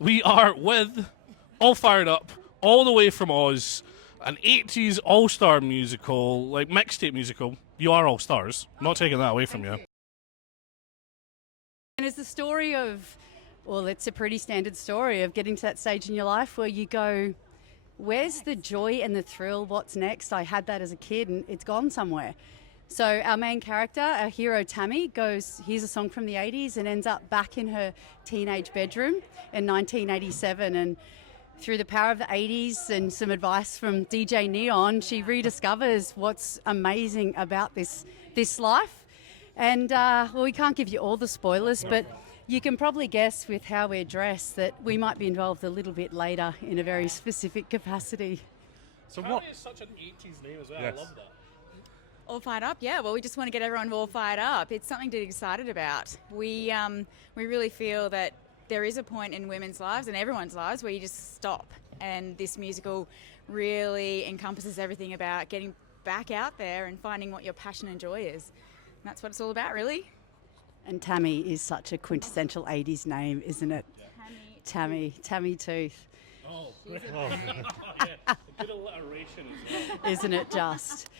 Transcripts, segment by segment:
We are with All Fired Up, all the way from Oz, an 80s all-star musical, like mixtape musical. You are all stars. I'm not taking that away from you. And it's the story of, well, it's a pretty standard story of getting to that stage in your life where you go, where's the joy and the thrill? What's next? I had that as a kid and it's gone somewhere. So our main character, our hero Tammy, hears a song from the 80s and ends up back in her teenage bedroom in 1987. And through the power of the 80s and some advice from DJ Neon, she rediscovers what's amazing about this life. And, well, we can't give you all the spoilers, but you can probably guess with how we're dressed that we might be involved a little bit later in a very specific capacity. So what is such an 80s name as well? Yes. I love that. All fired up, yeah. Well, we just want to get everyone all fired up. It's something to get excited about. We really feel that there is a point in women's lives and everyone's lives where you just stop. And this musical really encompasses everything about getting back out there and finding what your passion and joy is. And that's what it's all about, really. And Tammy is such a quintessential 80s name, isn't it? Yeah. Tammy Tooth. Oh, yeah, good alliteration as well. Isn't it just?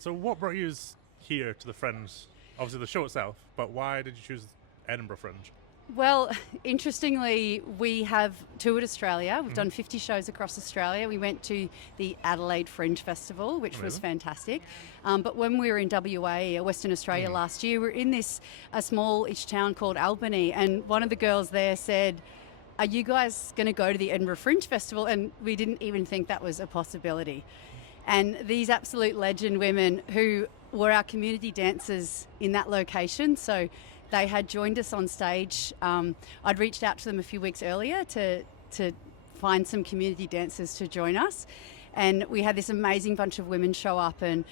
So what brought you here to the Fringe? Obviously the show itself, but why did you choose Edinburgh Fringe? Well, interestingly, we have toured Australia. We've done 50 shows across Australia. We went to the Adelaide Fringe Festival, which was fantastic. But when we were in WA, Western Australia last year, we were in a small-ish town called Albany, and one of the girls there said, are you guys going to go to the Edinburgh Fringe Festival? And we didn't even think that was a possibility. And these absolute legend women who were our community dancers in that location, so they had joined us on stage. I'd reached out to them a few weeks earlier to find some community dancers to join us. And we had this amazing bunch of women show up, and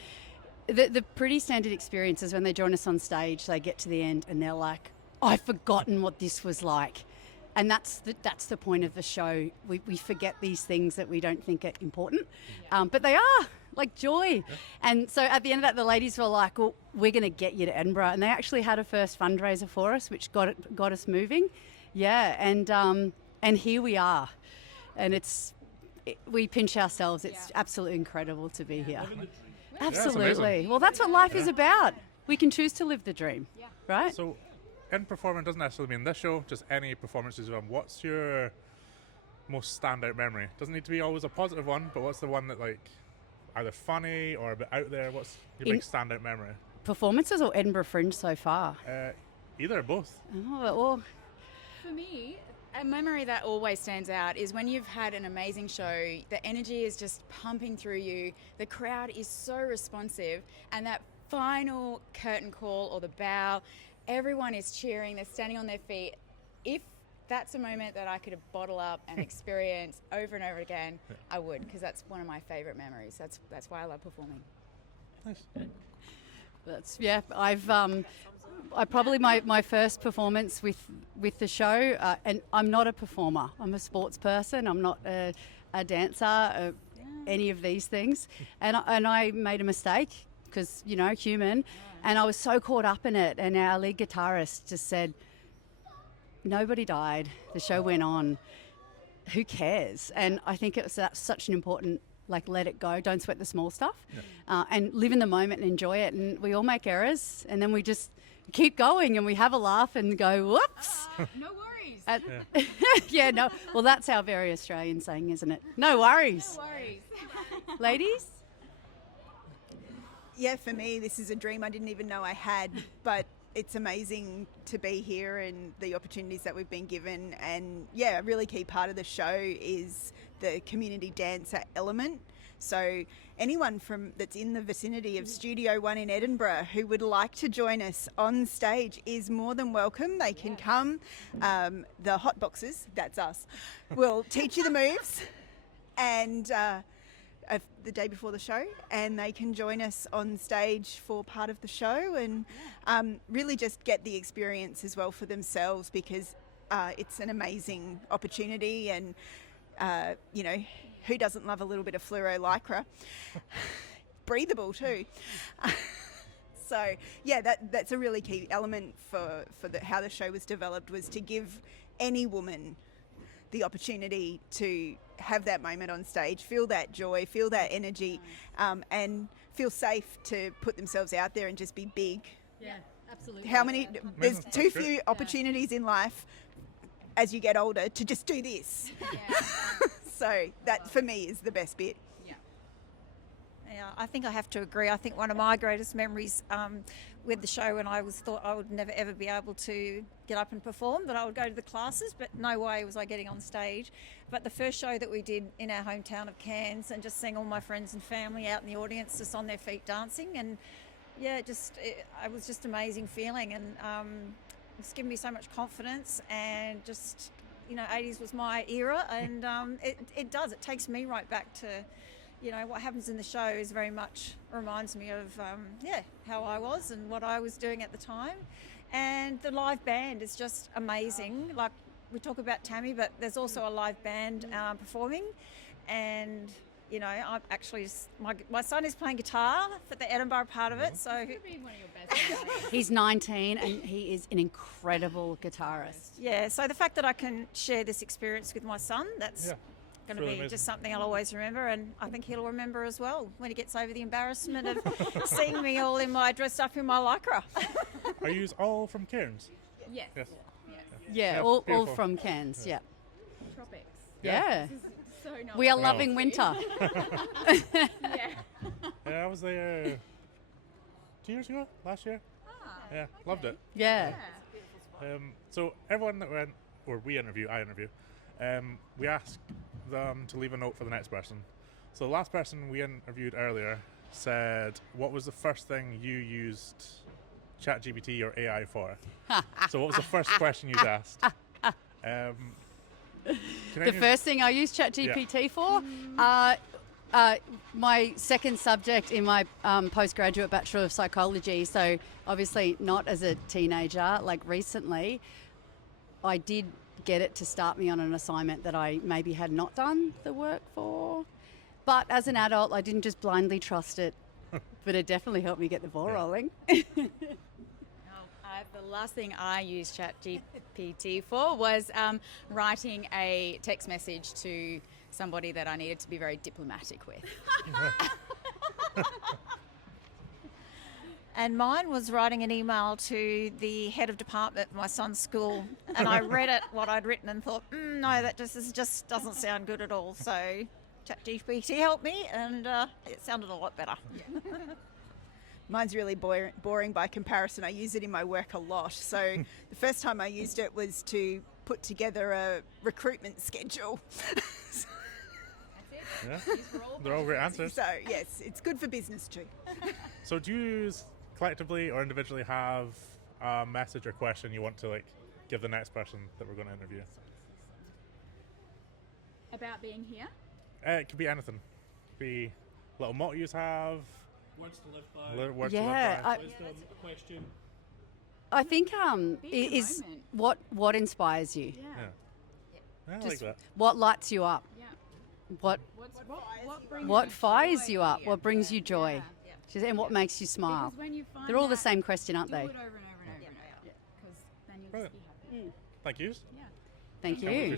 the pretty standard experience is when they join us on stage, they get to the end and they're like, I've forgotten what this was like. And that's the point of the show. We forget these things that we don't think are important, but they are, like joy. Yeah. And so at the end of that, the ladies were like, well, we're going to get you to Edinburgh. And they actually had a first fundraiser for us, which got us moving. Yeah, and here we are. And we pinch ourselves. It's absolutely incredible to be here. Absolutely. Yeah, well, that's what life is about. We can choose to live the dream, right? So, in performing doesn't necessarily mean this show, just any performances. What's your most standout memory? Doesn't need to be always a positive one, but what's the one that like either funny or a bit out there? What's your big standout memory? Performances or Edinburgh Fringe so far? Either or both. Oh, well. For me, a memory that always stands out is when you've had an amazing show, the energy is just pumping through you, the crowd is so responsive, and that final curtain call or the bow, everyone is cheering, they're standing on their feet. If that's a moment that I could bottle up and experience over and over again, I would, because that's one of my favourite memories. That's why I love performing. Nice. I probably my first performance with the show, and I'm not a performer. I'm a sports person. I'm not a dancer, any of these things. And I made a mistake because, human. And I was so caught up in it. And our lead guitarist just said, nobody died. The show went on. Who cares? And I think that's such an important, let it go. Don't sweat the small stuff. Yeah. And live in the moment and enjoy it. And we all make errors. And then we just keep going and we have a laugh and go, whoops. No worries. No. Well, that's our very Australian saying, isn't it? No worries. No worries. Ladies? Yeah, for me, this is a dream I didn't even know I had, but it's amazing to be here and the opportunities that we've been given. And a really key part of the show is the community dancer element. So anyone that's in the vicinity of Studio One in Edinburgh who would like to join us on stage is more than welcome. They can come. The hot boxes, that's us, will teach you the moves and the day before the show, and they can join us on stage for part of the show and really just get the experience as well for themselves, because it's an amazing opportunity. And who doesn't love a little bit of fluoro lycra? Breathable too. So that's a really key element for how the show was developed, was to give any woman the opportunity to have that moment on stage, feel that joy, feel that energy, and feel safe to put themselves out there and just be big. Yeah, absolutely. How many? There's That's too great. few opportunities in life as you get older to just do this. So that for me is the best bit. Yeah, I think I have to agree. I think one of my greatest memories with the show when I thought I would never ever be able to get up and perform, that I would go to the classes, but no way was I getting on stage. But the first show that we did in our hometown of Cairns, and just seeing all my friends and family out in the audience just on their feet dancing, and yeah, it was just amazing feeling, and it's given me so much confidence, and just, 80s was my era, and it takes me right back to, what happens in the show is very much reminds me of, how I was and what I was doing at the time. And the live band is just amazing. Like, we talk about Tammy, but there's also a live band performing. And, I'm actually, my son is playing guitar for the Edinburgh part of it. So He's 19 and he is an incredible guitarist. yeah, so the fact that I can share this experience with my son, that's going to really be amazing. just something I'll always remember, and I think he'll remember as well when he gets over the embarrassment of seeing me all dressed up in my lycra. Are you all from Cairns? Yes. Yes. Yeah, Yeah, all beautiful. from Cairns, yeah. Tropics. Yeah. So not We are No. loving winter. Yeah. Yeah, I was there 2 years ago, last year. Yeah, loved it. Yeah. So everyone that went, or I interview, we asked them to leave a note for the next person. So the last person we interviewed earlier said, what was the first thing you used ChatGPT or AI for? So what was the first question you asked? The first thing I use ChatGPT for, my second subject in my postgraduate Bachelor of Psychology, so obviously not as a teenager, like recently, I did get it to start me on an assignment that I maybe had not done the work for. But as an adult, I didn't just blindly trust it, but it definitely helped me get the ball rolling. The last thing I used ChatGPT for was writing a text message to somebody that I needed to be very diplomatic with. And mine was writing an email to the head of department at my son's school, and I read what I'd written and thought, no, that just doesn't sound good at all. So ChatGPT helped me, and it sounded a lot better. Mine's really boring by comparison. I use it in my work a lot. So the first time I used it was to put together a recruitment schedule. Yeah, they're all great answers. So yes, it's good for business too. So do you collectively or individually have a message or question you want to give the next person that we're going to interview? About being here? It could be anything. It could be little motto you have. Words to live by. Words Yeah, to live by. Wisdom, question. I think Be in the is moment. what inspires you, Yeah, I like just that. what lights you up, Yeah. what What fires you up, what brings you joy, Yeah. and what makes you smile. Because when you find They're all the that, same question, aren't do they? it over and over and over and over. Because then you'll just be happy. Thank you. Thank Can't wait you. for